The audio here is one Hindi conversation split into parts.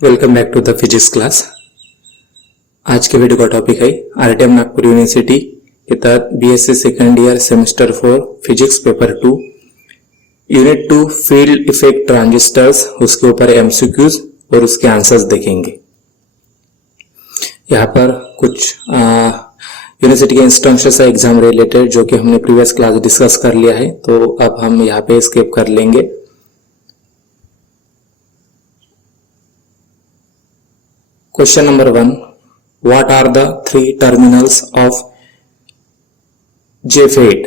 Welcome back to the physics class. आज के वीडियो का टॉपिक है आरटीएम नागपुर यूनिवर्सिटी के तहत BSc second year semester 4 physics paper 2 unit 2 field effect transistors. उसके ऊपर एमसीक्यूज और उसके आंसर्स देखेंगे। यहाँ पर कुछ यूनिवर्सिटी के इंस्टेंसेस है एग्जाम रिलेटेड जो कि हमने प्रीवियस क्लास डिस्कस कर लिया है, तो अब हम यहाँ पे स्किप कर लेंगे। Question number 1. What are the three terminals of JFET?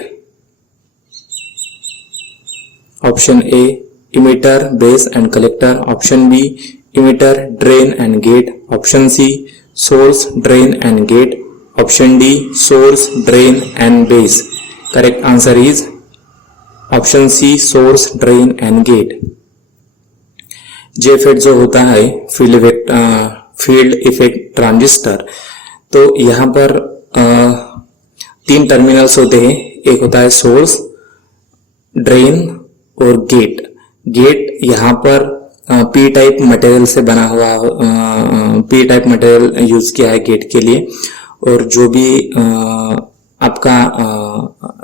Option A, emitter, base and collector. Option B, emitter, drain and gate. Option C, source, drain and gate. Option D, source, drain and base. Correct answer is option C, source, drain and gate. JFET जो होता है फील्ड इफेक्ट ट्रांजिस्टर, तो यहाँ पर तीन टर्मिनल्स होते हैं। एक होता है सोर्स, ड्रेन और गेट। गेट यहाँ पर पी टाइप मटेरियल से बना हुआ, पी टाइप मटेरियल यूज किया है गेट के लिए। और जो भी आपका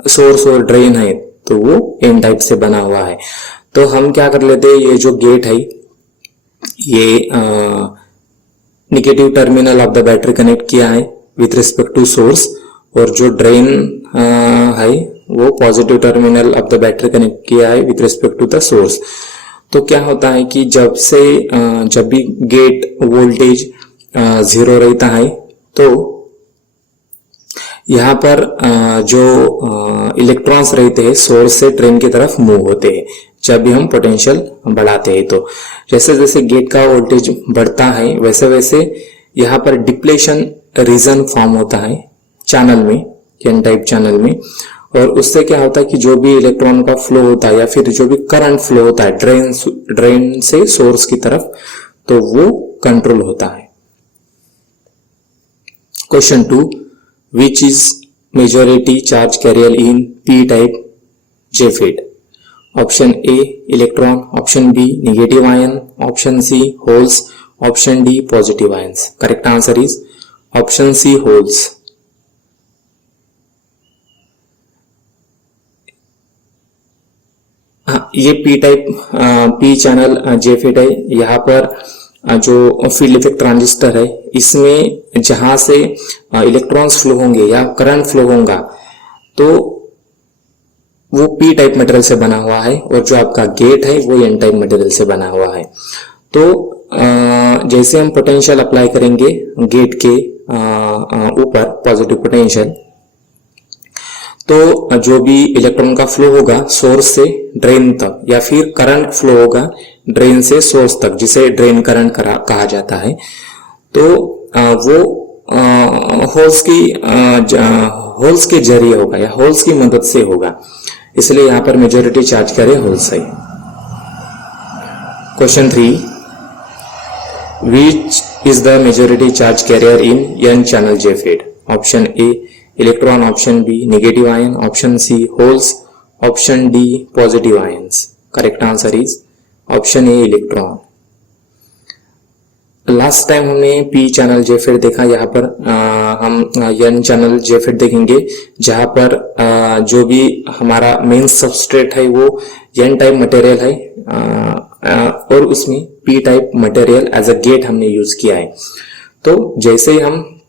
सोर्स और ड्रेन है तो वो एन टाइप से बना हुआ है। तो हम क्या कर लेते हैं, ये जो गेट है ये negative terminal of the battery connect किया है विथ रिस्पेक्ट टू सोर्स, और जो ड्रेन है वो positive terminal of the battery connect किया है with respect to the source. तो क्या होता है कि जब भी गेट वोल्टेज 0 रहता है तो यहाँ पर जो इलेक्ट्रॉन्स रहते हैं सोर्स से ड्रेन की तरफ मूव होते हैं जब भी हम पोटेंशियल बढ़ाते हैं। तो जैसे जैसे गेट का वोल्टेज बढ़ता है वैसे वैसे यहाँ पर डिप्लेशन रीजन फॉर्म होता है चैनल में, एन टाइप चैनल में। और उससे क्या होता है कि जो भी इलेक्ट्रॉन का फ्लो होता है या फिर जो भी करंट फ्लो होता है ड्रेन से सोर्स की तरफ, तो वो कंट्रोल होता है। Question 2, which is majority charge carrier in p-type JFET? Option A, electron. Option B, negative ion. Option C, holes. Option D, positive ions. Correct answer is option C, holes. ये p type p channel JFET है। यहाँ पर जो फील्ड इफेक्ट ट्रांजिस्टर है इसमें जहां से इलेक्ट्रॉन्स फ्लो होंगे या करंट फ्लो होगा तो वो पी टाइप मटेरियल से बना हुआ है, और जो आपका गेट है वो एन टाइप मटेरियल से बना हुआ है। तो जैसे हम पोटेंशियल अप्लाई करेंगे गेट के ऊपर पॉजिटिव पोटेंशियल, तो जो भी इलेक्ट्रॉन का फ्लो होगा सोर्स से ड्रेन तक, या फिर करंट फ्लो होगा ड्रेन से सोर्स तक, जिसे ड्रेन करंट कहा जाता है, तो वो होल्स के जरिए होगा या होल्स की मदद से होगा। इसलिए यहां पर मेजॉरिटी चार्ज करे होल्स है। Question 3, which is the majority charge carrier in N channel JFET? Option A, electron. Option B, negative ion. Option C, holes. Option D, positive ions. Correct answer is option A, electron. Last time हमने पी चैनल JFET देखा, यहाँ पर हम एन चैनल JFET देखेंगे जहां पर जो भी हमारा मेन सबस्ट्रेट है वो एन टाइप मटेरियल है और उसमें P type material as a gate हमने यूज किया है। तो जैसे हम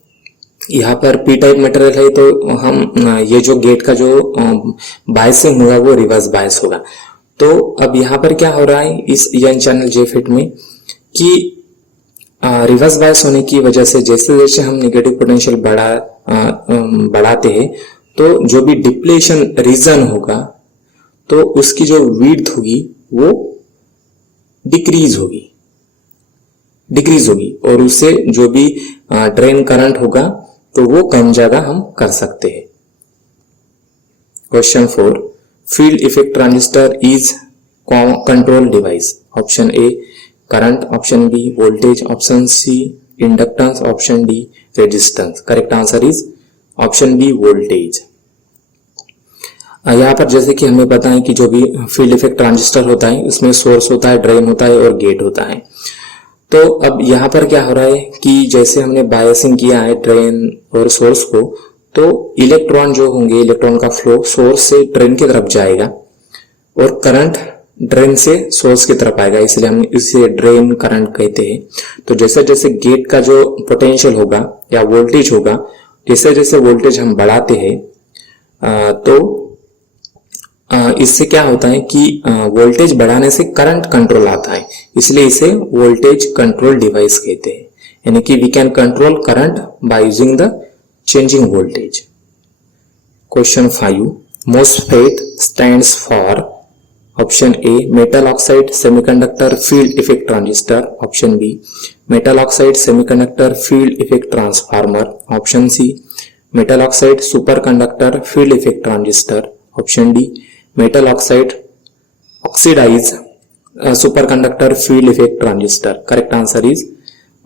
यहाँ पर पी टाइप मटेरियल है तो हम ये जो गेट का जो बायसिंग होगा वो रिवर्स बायस होगा। तो अब यहाँ पर क्या हो रहा है इस एन चैनल JFET में कि रिवर्स बायस होने की वजह से जैसे जैसे हम नेगेटिव पोटेंशियल बढ़ाते हैं तो जो भी डिप्लेशन रीजन होगा तो उसकी जो विड्थ होगी वो डिक्रीज होगी और उससे जो भी ड्रेन करंट होगा तो वो कम ज्यादा हम कर सकते हैं। Question 4, field effect transistor is control device? Option A, current. Option B, voltage. Option C, inductance. Option D, resistance. Correct answer is option B, voltage. यहाँ पर जैसे कि हमें पता है कि जो भी फील्ड इफेक्ट ट्रांजिस्टर होता है उसमें सोर्स होता है, ड्रेन होता है और गेट होता है। तो अब यहाँ पर क्या हो रहा है कि जैसे हमने बायसिंग किया है ड्रेन और सोर्स को, तो इलेक्ट्रॉन जो होंगे, इलेक्ट्रॉन का फ्लो सोर्स से ड्रेन की तरफ जाएगा और करंट ड्रेन से सोर्स की तरफ आएगा, इसलिए हम इसे ड्रेन करंट कहते हैं। तो जैसे जैसे गेट का जो पोटेंशियल होगा या वोल्टेज होगा, जैसे जैसे वोल्टेज हम बढ़ाते हैं तो इससे क्या होता है कि वोल्टेज बढ़ाने से करंट कंट्रोल आता है, इसलिए इसे वोल्टेज कंट्रोल डिवाइस कहते हैं। यानी कि we can control current by using the changing voltage. Question 5, MOSFET stands for option A metal oxide semiconductor field effect transistor, option B metal oxide semiconductor field effect transformer, option C metal oxide superconductor field effect transistor, option D metal oxide oxidise superconductor field effect transistor. Correct answer is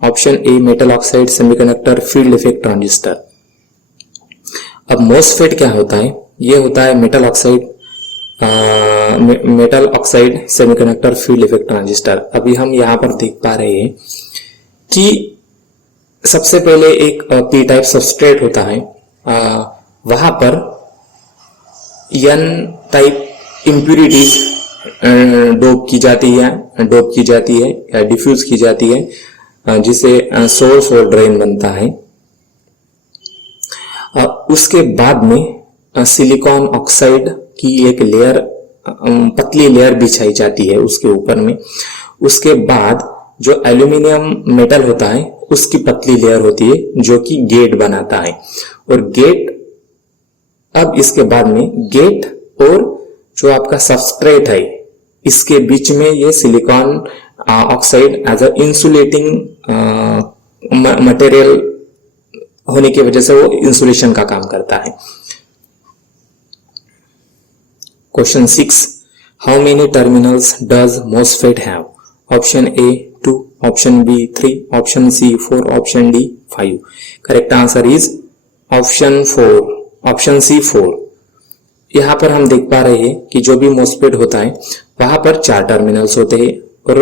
option A metal oxide semiconductor field effect transistor. अब MOSFET क्या होता है? ये होता है metal oxide semiconductor field effect transistor. अभी हम यहां पर देख पा रहे हैं कि सबसे पहले एक पी टाइप सबस्ट्रेट होता है, वहां पर एन टाइप इंप्यूरिटीज डोप की जाती है या डिफ्यूज की जाती है, जिसे सोर्स और ड्रेन बनता है। उसके बाद में सिलिकॉन ऑक्साइड की एक लेयर, पतली लेयर बिछाई जाती है उसके ऊपर में। उसके बाद जो एल्यूमिनियम मेटल होता है उसकी पतली लेयर होती है जो कि गेट बनाता है। और गेट, अब इसके बाद में गेट और जो आपका सबस्ट्रेट है इसके बीच में ये silicon oxide as a insulating material होने की वजह से वो इंसुलेशन का काम करता है। Question 6, how many terminals does MOSFET have? Option A 2, option B 3, option C 4, option D 5। Correct answer is option 4, option C 4। यहां पर हम देख पा रहे हैं कि जो भी MOSFET होता है वहां पर 4 टर्मिनल्स होते हैं और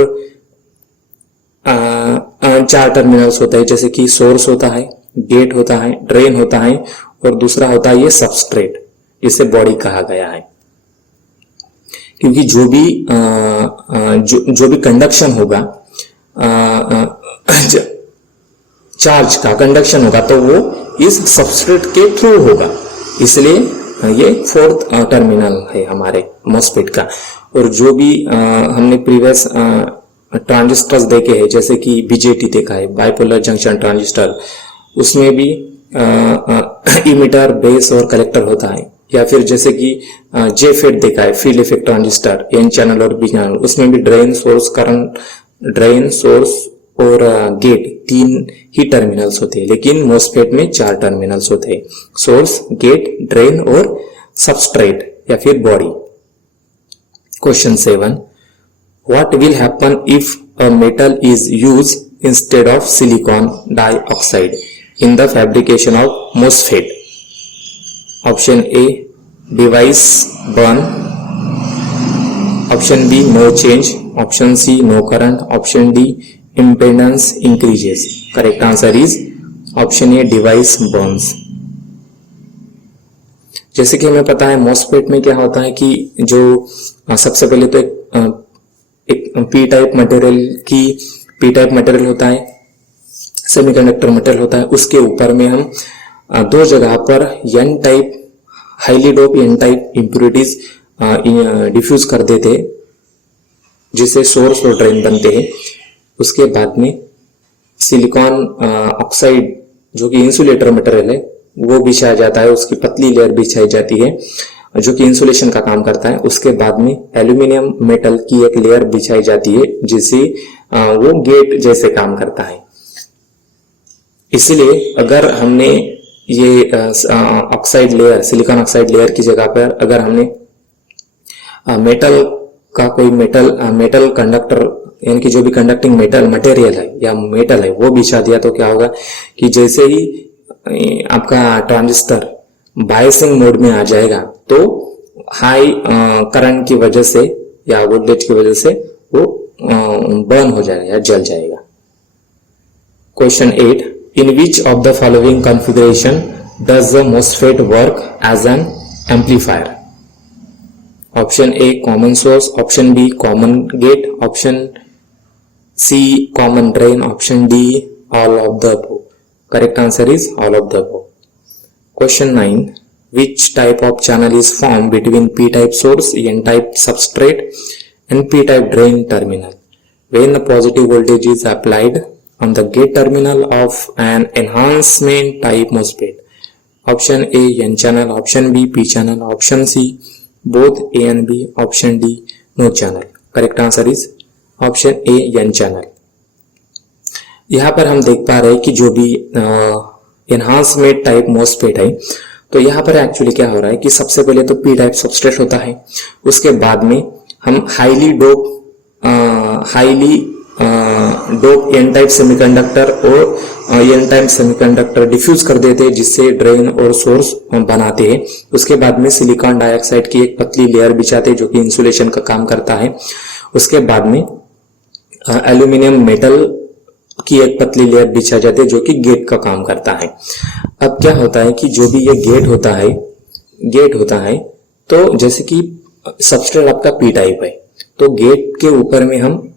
4 टर्मिनल्स होता है, जैसे कि सोर्स होता है, गेट होता है, ड्रेन होता है और दूसरा होता है ये सबस्ट्रेट, जिसे बॉडी कहा गया है। क्योंकि जो भी कंडक्शन होगा, चार्ज का कंडक्शन होगा तो वो इस सबस्ट्रेट के थ्रू होगा, इसलिए ये 4th टर्मिनल है हमारे MOSFET का। और जो भी हमने प्रीवियस ट्रांजिस्टर्स देखे हैं, जैसे कि BJT देखा है, बाइपोलर जंक्शन ट्रांजिस्टर, उसमें भी इमिटर, बेस और कलेक्टर होता है। या फिर जैसे कि JFET देखा है, field effect transistor, N channel और B चैनल, उसमें भी drain, source, current, drain, source और गेट 3 ही टर्मिनल्स होते हैं। लेकिन MOSFET में 4 टर्मिनल्स होते हैं, सोर्स, गेट, ड्रेन और सबस्ट्रेट या फिर body. Question 7, what will happen if a metal is used instead of silicon dioxide in the fabrication of MOSFET? Option A, device burn, option B, no change, option C, no current, option D, impedance increases. Correct answer is option A, device burns. जैसे कि हमें पता है MOSFET में क्या होता है कि जो सबसे पहले तो एक पी टाइप मटेरियल होता है, सेमीकंडक्टर मटेरियल होता है, उसके ऊपर में हम 2 जगह पर N type highly dope N type impurities diffuse कर देते हैं, जिसे सोर्स और ड्रेन बनते हैं। उसके बाद में सिलिकॉन ऑक्साइड जो कि इंसुलेटर मटेरियल है वो बिछाया जाता है, उसकी पतली लेयर बिछाई जाती है जो कि इंसुलेशन का काम करता है। उसके बाद में एल्यूमिनियम मेटल की एक लेयर बिछाई जाती है जिसे वो गेट जैसे काम करता है। इसलिए अगर हमने ये oxide layer, silicon oxide layer की जगह पर अगर हमने मेटल का कोई मेटल कंडक्टर, यानी कि जो भी कंडक्टिंग मेटल मटेरियल है या मेटल है वो बिछा दिया, तो क्या होगा कि जैसे ही आपका ट्रांजिस्टर बायसिंग मोड में आ जाएगा तो हाई करंट की वजह से या वोल्टेज की वजह से वो बर्न हो जाएगा या जल जाएगा। Question 8. In which of the following configuration does the MOSFET work as an amplifier? Option A common source, option B common gate, option C common drain, option D all of the above. Correct answer is all of the above. Question 9. Which type of channel is formed between P-type source, N-type substrate and P-type drain terminal when the positive voltage is applied on the gate terminal of an enhancement type MOSFET? Option A N channel, option B P channel, option C both A and B, option D no channel. Correct answer is option A N channel. यहाँ पर हम देख पा रहे हैं कि जो भी एनहांसमेंट टाइप MOSFET है, तो यहाँ पर एक्चुअली क्या हो रहा है कि सबसे पहले तो पी टाइप सबस्ट्रेट होता है, उसके बाद में हम highly dope N type semiconductor और एन टाइप सेमीकंडक्टर डिफ्यूज कर देते हैं, जिससे ड्रेन और सोर्स बनाते हैं। उसके बाद में सिलिकॉन डाइऑक्साइड की एक पतली लेयर बिछाते हैं जो कि इंसुलेशन का काम करता है। उसके बाद में एल्यूमिनियम मेटल की एक पतली लेयर बिछा जाती है जो कि गेट का काम करता है। अब क्या होता है कि जो भी ये गेट होता है तो जैसे कि सबस्ट्रेट आपका पी टाइप है, तो गेट के ऊपर में हम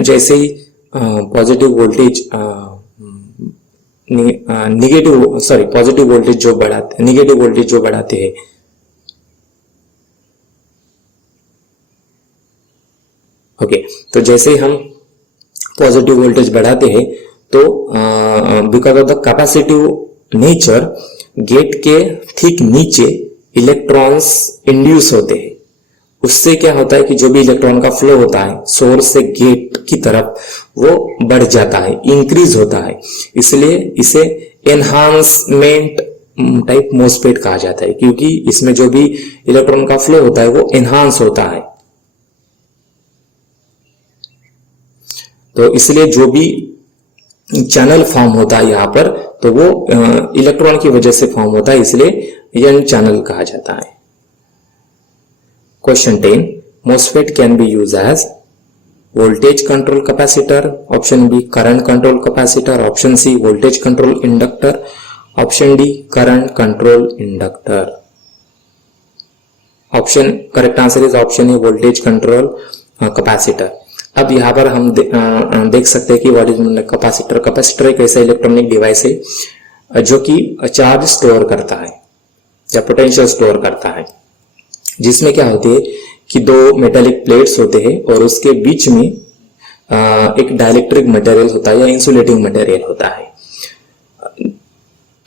जैसे ही पॉजिटिव वोल्टेज निगेटिव वोल्टेज जो बढ़ाते हैं, ओके, तो जैसे ही हम पॉजिटिव वोल्टेज बढ़ाते हैं तो because of the capacitive nature gate के ठीक नीचे इलेक्ट्रॉन्स इंड्यूस होते हैं। उससे क्या होता है कि जो भी इलेक्ट्रॉन का फ्लो होता है सोर्स से गेट की तरफ वो बढ़ जाता है, इंक्रीज होता है, इसलिए इसे एनहांसमेंट टाइप MOSFET कहा जाता है, क्योंकि इसमें जो भी इलेक्ट्रॉन का फ्लो होता है वो एनहांस होता है। तो इसलिए जो भी चैनल फॉर्म होता है यहाँ पर, तो वो इलेक्ट्रॉन की वजह से फॉर्म होता है, इसलिए एन चैनल कहा जाता है। Question 10. MOSFET can be used as voltage control capacitor, option B current control capacitor, option C voltage control inductor, option D current control inductor. Correct answer is option A voltage control capacitor. अब यहाँ पर हम देख सकते हैं कि व्हाट इज कैपेसिटर एक ऐसा इलेक्ट्रॉनिक डिवाइस है जो कि चार्ज स्टोर करता है या पोटेंशियल स्टोर करता है, जिसमें क्या होती है कि दो मेटालिक प्लेट्स होते हैं और उसके बीच में एक डाइलेक्ट्रिक मटेरियल होता है या इंसुलेटिंग मटेरियल होता है।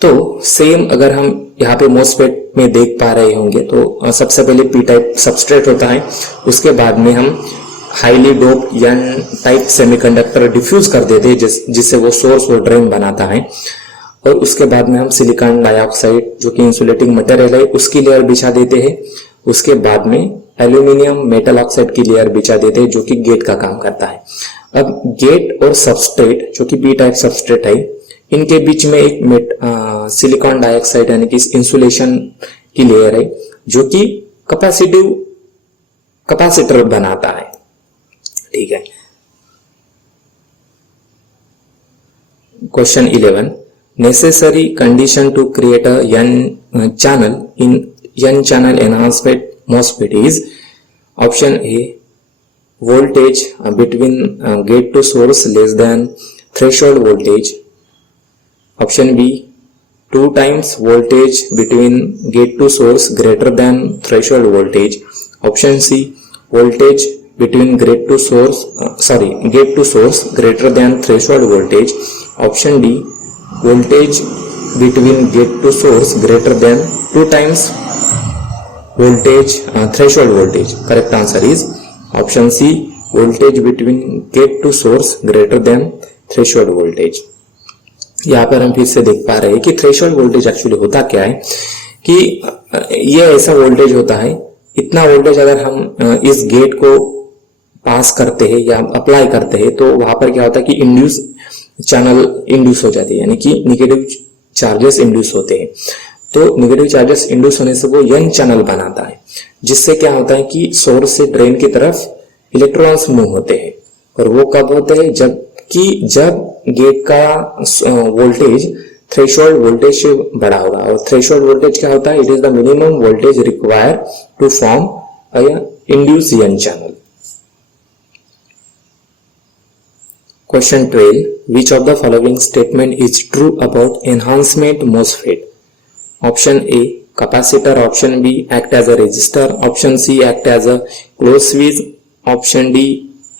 तो सेम अगर हम यहाँ पे MOSFET में देख पा रहे होंगे तो सबसे पहले पी टाइप सबस्ट्रेट होता है, उसके बाद में हम highly dope N type semiconductor diffuse कर देते हैं जिससे वो सोर्स और ड्रेन बनाता है, और उसके बाद में हम सिलिकॉन डाइऑक्साइड जो कि इंसुलेटिंग मटेरियल है उसकी लेयर बिछा देते हैं। उसके बाद में एल्यूमिनियम मेटल ऑक्साइड की लेयर बिछा देते हैं जो कि गेट का काम करता है। अब गेट और सबस्ट्रेट जो कि पी टाइप सबस्ट्रेट है, इनके बीच में एक सिलिकॉन डाइऑक्साइड यानी कि इंसुलेशन की लेयर है जो कि कैपेसिटर बनाता है। ठीक है। Question 11. Necessary condition to create a N channel in N channel enhancement MOSFET is option A voltage between gate to source less than threshold voltage, option B 2 times voltage between gate to source greater than threshold voltage, option C voltage between gate to source greater than threshold voltage, option D voltage between gate to source greater than 2 times voltage threshold voltage. Correct answer is option C voltage between gate to source greater than threshold voltage. यहाँ पर हम फिर से देख पा रहे हैं कि थ्रेशोल्ड वोल्टेज एक्चुअली होता क्या है कि ये ऐसा वोल्टेज होता है, इतना वोल्टेज अगर हम इस गेट को पास करते हैं या अप्लाई करते हैं तो वहां पर क्या होता है कि चैनल इंड्यूस हो जाती है, यानी कि निगेटिव चार्जेस इंड्यूस होते हैं। तो निगेटिव चार्जेस इंड्यूस होने से वो एन चैनल बनाता है, जिससे क्या होता है कि सोर्स से ड्रेन की तरफ इलेक्ट्रॉन्स मूव होते हैं। और वो कब होते हैं? जब कि जब गेट का वोल्टेज थ्रेशोल्ड वोल्टेज से बड़ा होगा। और थ्रेशोल्ड वोल्टेज क्या होता है? It is the minimum voltage require to form a induce n channel. Question 12. Which of the following statement is true about enhancement MOSFET? Option A, capacitor. Option B, act as a resistor. Option C, act as a closed switch. Option D,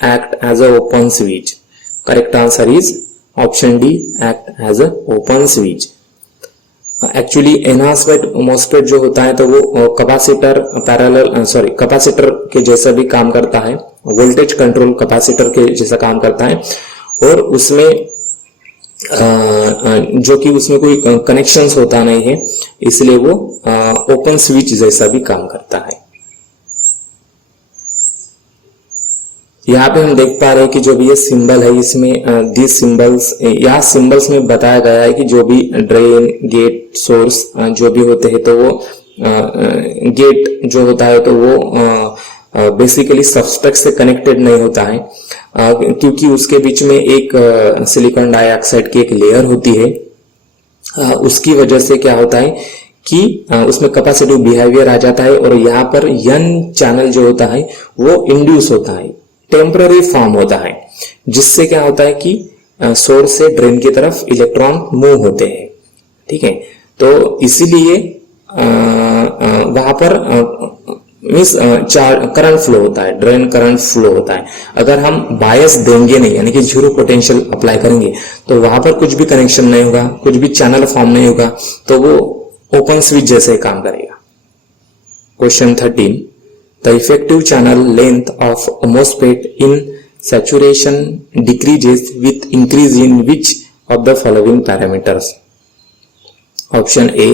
act as a open switch. Correct answer is option D, act as a open switch. Actually enhancement MOSFET जो होता है तो वो कैपेसिटर कैपेसिटर के जैसा भी काम करता है, वोल्टेज कंट्रोल कैपेसिटर के जैसा काम करता है। और उसमें जो कि उसमें कोई कनेक्शंस होता नहीं है, इसलिए वो ओपन स्विच जैसा भी काम करता है। यहाँ पे हम देख पा रहे हैं कि जो भी ये सिंबल है, इसमें दिस सिंबल्स, यहाँ सिंबल्स में बताया गया है कि जो भी ड्रेन, गेट, सोर्स जो भी होते हैं, तो वो गेट जो होता है तो वो बेसिकली सबस्ट्रेट से कनेक्टेड नहीं होता है, क्योंकि उसके बीच में एक सिलिकॉन डाइऑक्साइड की एक लेयर होती है। उसकी वजह से क्या होता है कि उसमें कैपेसिटिव बिहेवियर आ जाता है, और यहाँ पर n चैनल जो होता है वो इंड्यूस होता है, टेम्पररी फॉर्म होता है, जिससे क्या होता है कि सोर्स से ड्रेन की तरफ इलेक्ट्रॉन मूव होते हैं। ठीक है, तो इसीलिए वहां पर मीन्स करंट फ्लो होता है, ड्रेन करंट फ्लो होता है। अगर हम बायस देंगे नहीं, यानी कि जीरो पोटेंशियल अप्लाई करेंगे, तो वहां पर कुछ भी कनेक्शन नहीं होगा, कुछ भी चैनल फॉर्म नहीं होगा, तो वो ओपन स्विच जैसे ही काम करेगा। Question 13. The effective channel length of a MOSFET in saturation decreases with increase in which of the following parameters? Option A,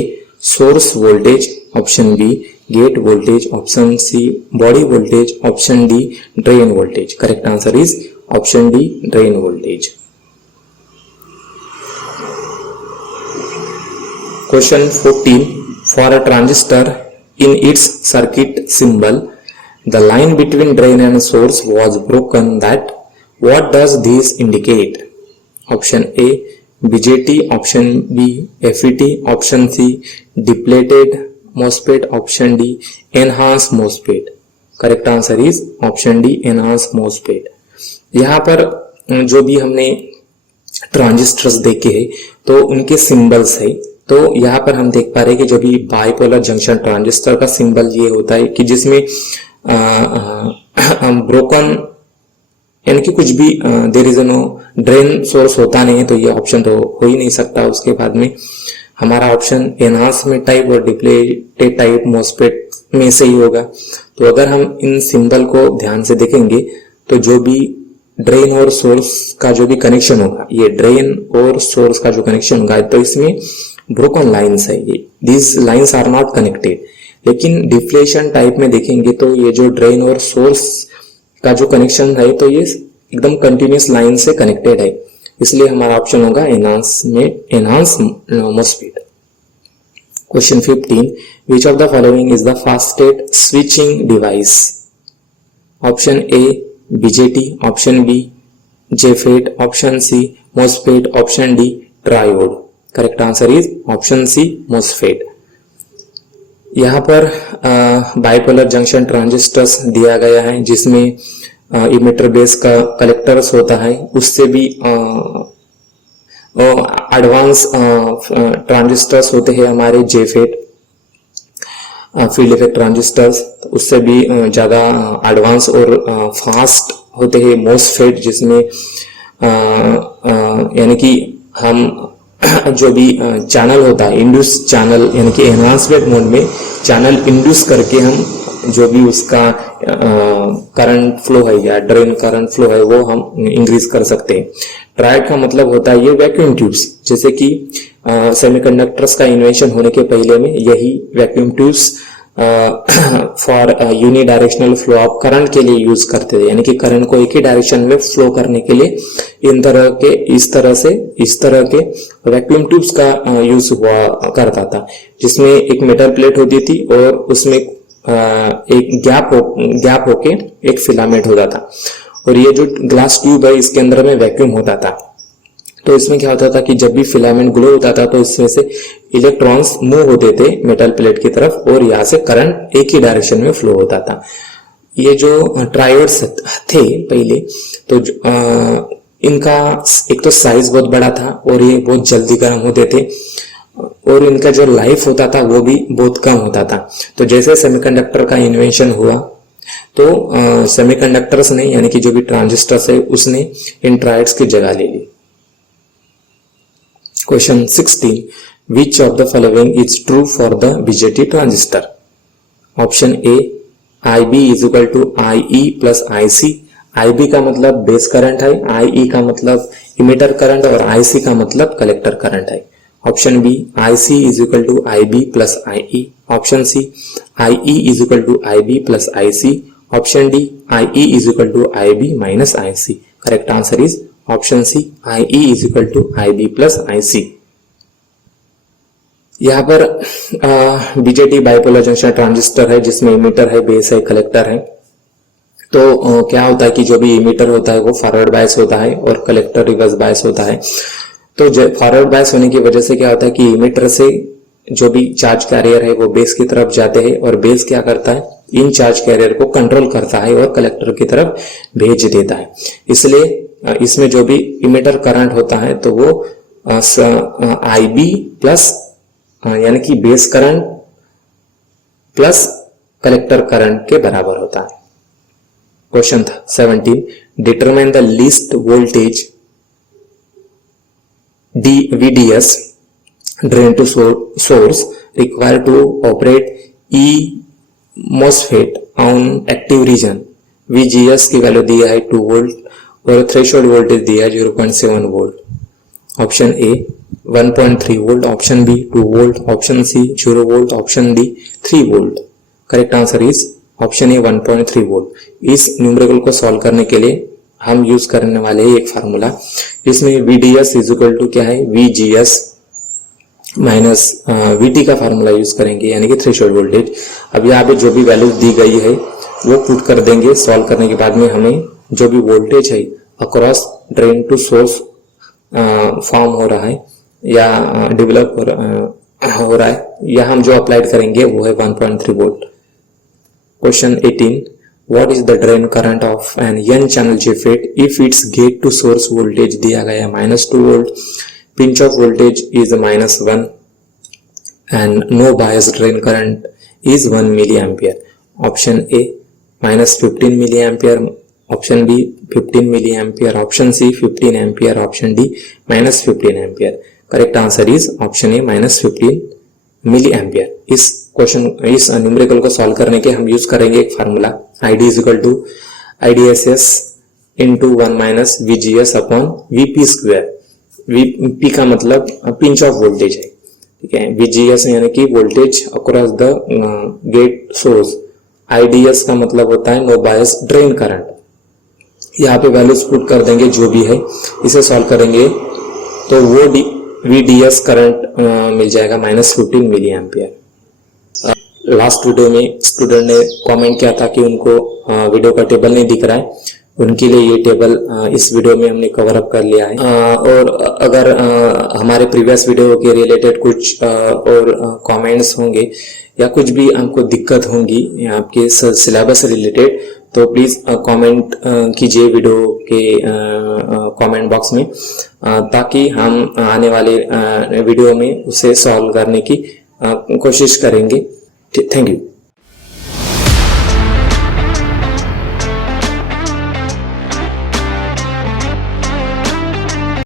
source voltage. Option B, gate voltage. Option C, body voltage. Option D, drain voltage. Correct answer is option D, drain voltage. Question 14. For a transistor, in its circuit symbol, the line between drain and source was broken. That what does this indicate? Option A, BJT. Option B, FET. Option C, depleted MOSFET. Option D, enhanced MOSFET. Correct answer is option D, enhanced MOSFET. यहाँ पर जो भी हमने ट्रांजिस्टर्स देखे हैं तो उनके सिंबल्स है। तो यहाँ पर हम देख पा रहे हैं कि जो भी बाइपोलर जंक्शन ट्रांजिस्टर का सिंबल ये होता है कि जिसमें ब्रोकन यानी कि कुछ भी there is no drain source होता नहीं है, तो ये ऑप्शन तो हो ही नहीं सकता। उसके बाद में हमारा ऑप्शन एनहांसमेंट टाइप और डिप्लेटेड टाइप मॉसफेट में से ही होगा। तो अगर हम इन सिंबल को ध्यान से देखेंगे तो जो भी ड्रेन और सोर्स का जो भी कनेक्शन होगा, ये ड्रेन और सोर्स का जो कनेक्शन होगा, तो इसमें ब्रोकन लाइंस है, ये these lines are not connected. लेकिन डिफ्लेशन टाइप में देखेंगे तो ये जो ड्रेन और सोर्स का जो कनेक्शन है तो ये एकदम कंटिन्यूस लाइन से कनेक्टेड है, इसलिए हमारा ऑप्शन होगा enhance MOSFET. Question 15. Which of the following is the fastest switching device? Option A BJT. Option B JFET. Option C MOSFET. Option D triode. Correct answer is option C MOSFET. यहाँ पर बाइपोलर जंक्शन ट्रांजिस्टर्स दिया गया है, जिसमें इमिटर बेस का कलेक्टर्स होता है, उससे भी एडवांस ट्रांजिस्टर्स होते हैं हमारे जेफेट फील्ड इफेक्ट ट्रांजिस्टर्स, उससे भी ज़्यादा एडवांस और फास्ट होते हैं मॉसफेट, जिसमें यानी कि हम जो भी चैनल होता है इंड्यूस चैनल, यानी कि एनहांसमेंट मोड में चैनल इंड्यूस करके हम जो भी उसका करंट फ्लो है या ड्रेन करंट फ्लो है वो हम इंक्रीज कर सकते हैं। ट्रायड का मतलब होता है ये वैक्यूम ट्यूब्स, जैसे कि सेमीकंडक्टर्स का इन्वेंशन होने के पहले में यही vacuum tubes for unidirectional flow of current के लिए यूज करते थे, यानी कि करंट को एक ही डायरेक्शन में फ्लो करने के लिए इस तरह के वैक्यूम ट्यूब्स का यूज हुआ करता था, जिसमें एक मेटल प्लेट होती थी और उसमें एक गैप होके एक फिलामेंट होता था, और ये जो ग्लास ट्यूब है इसके अंदर में वैक्यूम होता था। तो इसमें क्या होता था कि जब भी फिलामेंट ग्लो होता था तो इसमें से इलेक्ट्रॉन्स मूव होते थे मेटल प्लेट की तरफ और यहाँ से करंट एक ही डायरेक्शन में फ्लो होता था। ये जो ट्रायोड्स थे पहले, तो इनका एक तो साइज बहुत बड़ा था और ये बहुत जल्दी गर्म होते थे और इनका जो लाइफ होता था वो भी बहुत कम होता था। तो जैसे सेमीकंडक्टर का इन्वेंशन हुआ तो सेमीकंडक्टर्स ने यानी कि जो भी ट्रांजिस्टर्स है उसने इन ट्रायोड्स की जगह ले ली। Question 16, which of the following is true for the BJT transistor? Option A, IB is equal to IE plus IC। IB का मतलब बेस करंट है, IE का मतलब इमिटर करंट और IC का मतलब कलेक्टर करंट है। Option B, IC is equal to IB plus IE। Option C, IE is equal to IB plus IC। Option D, IE is equal to IB minus IC। Correct answer is option C, IE is equal to IB plus IC। यहाँ पर बीजेटी बाइपोलर जंक्शन ट्रांजिस्टर है जिसमें इमिटर है, बेस है, कलेक्टर है। तो क्या होता है कि जो भी इमिटर होता है वो फॉरवर्ड बायस होता है और कलेक्टर रिवर्स बायस होता है। तो फॉरवर्ड बायस होने की वजह से क्या होता है कि इमिटर से जो भी चार्ज कैरियर है वो बेस की तरफ जाते हैं और बेस क्या करता है, इन चार्ज कैरियर को कंट्रोल करता है और कलेक्टर की तरफ भेज देता है। इसलिए इसमें जो भी इमिटर करंट होता है तो वो IB प्लस यानी कि base current plus collector current के बराबर होता है। Question 17, determine the least voltage VDS drain to source required to operate E MOSFET on active region। VGS की वैल्यू दी है 2 वोल्ट और थ्रेशोल्ड वोल्टेज दिया है 0.7 volt. Option A 1.3 volt, option B 2 volt, option C 0 volt, option D 3 volt. Correct answer is option A 1.3 volt. इस न्यूमेरिकल को सॉल्व करने के लिए हम यूज करने वाले हैं एक फार्मूला, जिसमें VDS इज इक्वल टू क्या है, VGS माइनस VT का फार्मूला यूज करेंगे यानी कि थ्रेशोल्ड वोल्टेज। अब यहाँ पे जो भी वैल्यू दी गई है वो पुट कर देंगे। सॉल्व करने के बाद में हमें जो भी वोल्टेज है across drain to source form हो रहा है या डेवलप हो रहा है, या हम जो अप्लाइड करेंगे वो है 1.3 volt. Question 18, what is the drain current of N n channel JFET if its gate to source voltage दिया गया -2 volt, pinch of voltage is -1 and no bias drain current is 1 milliampere। Option A -15 milliampere, option B 15 milliampere, option C 15 ampere, option D -15 ampere. Correct answer is option A -15 milliampere। इस क्वेश्चन इस न्यूमेरिकल को सॉल्व करने के हम यूज करेंगे एक formula, ID is equal to IDSS into 1 minus VGS upon VP square. VP का मतलब पिंच ऑफ वोल्टेज है, ठीक है। VGS यानी कि voltage across the gate source. IDS का मतलब होता है नो बायस ड्रेन करंट। यहाँ पे वैल्यूज पुट कर देंगे जो भी है, इसे सॉल्व करेंगे तो वो VDS करंट मिल जाएगा -15 मिली एम्पियर। लास्ट वीडियो में स्टूडेंट ने कमेंट किया था कि उनको वीडियो का टेबल नहीं दिख रहा है, उनके लिए ये टेबल इस वीडियो में हमने कवर अप कर लिया है। और अगर हमारे प्रीवियस वीडियो के रिलेटेड कुछ और कमेंट्स होंगे या कुछ भी आपको दिक्कत होंगी आपके सिलेबस रिलेटेड तो प्लीज कमेंट कीजिए वीडियो के कमेंट बॉक्स में, ताकि हम आने वाले वीडियो में उसे सॉल्व करने की कोशिश करेंगे। Thank you.